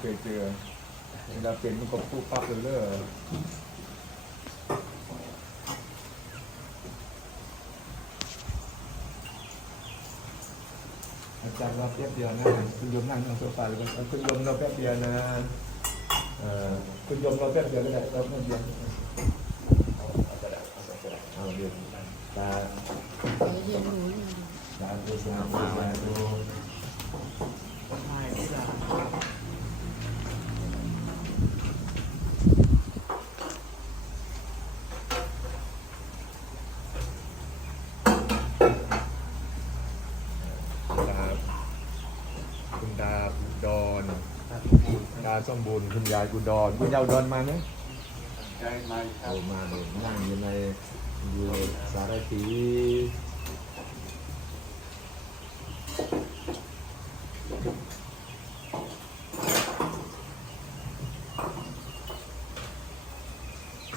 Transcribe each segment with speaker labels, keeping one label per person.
Speaker 1: เคยเจอเวลาเป็นมันก็พูดปั๊บเลยเลยอาจารย์เราแป๊บเดียวนะคุณยมนั่งตรงโซฟาเลยคุณยมเราแป๊บเดียวนะคุณยมเราแป๊บเดียวก็ได้เราแป๊บเดียวเอาเดี๋ยวตา
Speaker 2: เรียนรู้เนี่ย
Speaker 1: สาธุสาธุสา อุดรดาสมบูรณ์คุณยายอุดรคุณยายอุดรมาไหม
Speaker 3: ใช่ไหมครั
Speaker 1: โอ้
Speaker 3: บ
Speaker 1: มาเลยนั่งอยู่ในอยู่สารพี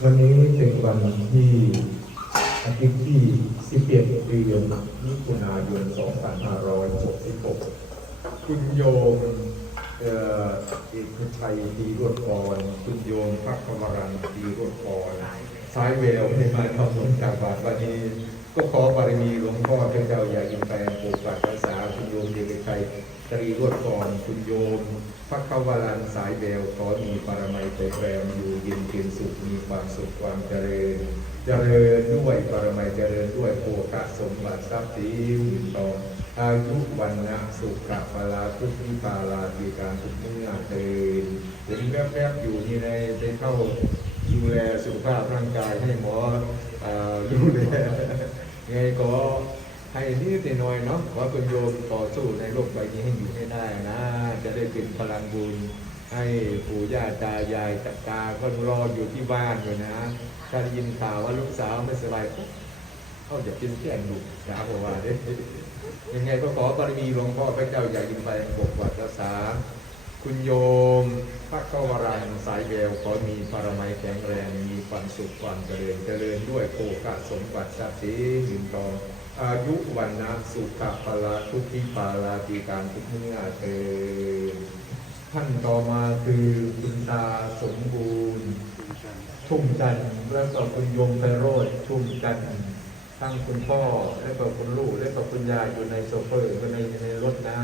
Speaker 1: วันนี้เป็นวันที่อาทิตย์ที่11เดือนมิถุนายน 2566 คุณโยมเอ่อเอกชัยดีรวดกรคุณโยมพักกรรันดีรวดกรสายเวลที่มาทำบุญจากบาทวันนี้ ก็ขอบารมีหลวงพ่อพระเจ้าอยากยินแปลงปลูกปักรักษาคุณโยมเอกชัย ตรีรวดกรคุณโยมพักกวรันสายเวลขอมีปรมัยแต่แรมอยู่เย็นเป็นสุขมีความสุขความเจริญ เจริญด้วยปรมัยเจริญด้วยโภคสมบัติทรัพย์สินทองอายุวันนะสุขะพลาทุกทิปาลาตีการทุกเมื่อเตินเห็นแวบๆอยู่นี่ในได้เข้าดูแลสุขภาพร่างกายให้หมอออดูแลไงก็ ให้นิดหน่อยเนาะว่าคุณโยมต่อสู้ในโลกใบนี้ให้อยู่ให้ได้นะ จะได้เป็นพลังบุญ ให้ปู่ย่าตายายตาตาก็รออยู่ที่บ้านอยู่นะถ้าได้ยินข่าวว่าลูกสาวไม่สบายปุ๊บเขาจะกินแกงดุจ้าบอกว่าเด้ยังไงก็ขอบารมีหลวงพ่อพระเจ้าอยากยินไปปกปักรักษา คุณโยมพระกวรันสายแววขอมีปรมัยแข็งแรง มีความสุขความเจริญเจริญด้วยโภคสมบัติทรัพย์สินเงินทอง อายุวันนะสุขะพลาทุกขิปาลาตีการทุกเมื่อเถิดท่านต่อมาคือคุณตาสมบูรณ์ทุ่มจันทร์แล้วก็คุณโยมไพโรธทุ่มจันทร์ทั้งคุณพ่อแล้วก็คุณลูกแล้วก็คุณยายอยู่ในโซเฟอร์ก็ในในรถนะ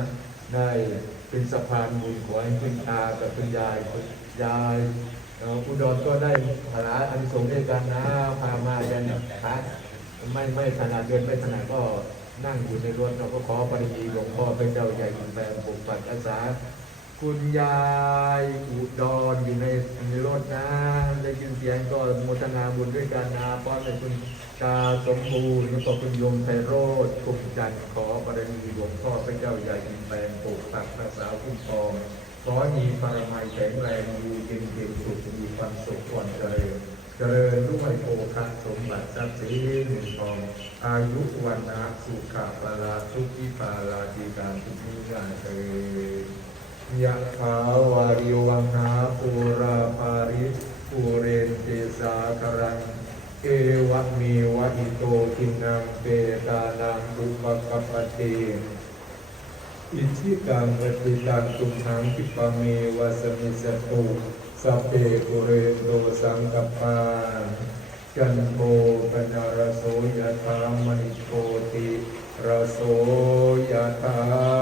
Speaker 1: ได้เป็นสะพานบุญขอให้คุณตากับคุณยายคุณยายคุณดอุดรก็ได้หาอันสงด้วยกันนะพามายันนะไม่ไม่ขนาดเดินไม่ขนาดก็นั่งอยู่ในรถเราก็ขอปริยีหลวงพ่อเป็นเจ้าใหญ่คุณแปลงปกปักรักษา คุณยายอุดรอยู่ในในรถนะได้ยินเสียงก็โมทนาบุญด้วยกันนะป้อนให้คุณตาสมบูรณ์แล้วก็คุณโยมไพโรธทุกจันทร์ขอบารมีหลวงพ่อพระเจ้าใหญ่อินแปลงปกปักรักษาคุ้มครองขอห้มีปรมัยแข็งแรงอยู่เย็นเย็นสุขมีความสุขความเจริญเจริญด้วยโภคะสมบัติทรัพย์สินเงินทองอายุวันนะสุขะปาลาทุกขิปาลาดีการทุกนิรันดร์เถิด ยะถาวาริวังหาปูราภาริปูเรนติสาคารัง เอวะเมวะอิโตทินังเปตานังอุปกปปติอิชิกังปฏิตังตุมหังคิปะเมวะสมิสตุสัพเพปุเรนโตสังกปาจันโทปนารโสยะธามณิโชติระโสยะธา
Speaker 3: เยติโย
Speaker 1: วิวาจา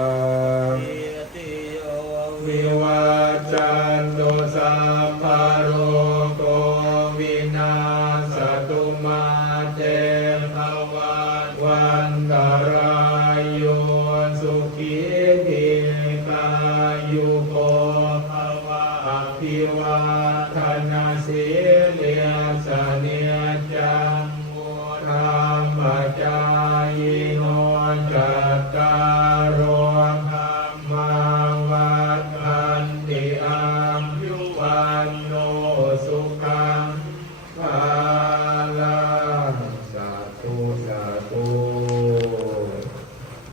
Speaker 1: โกภวะอภิวา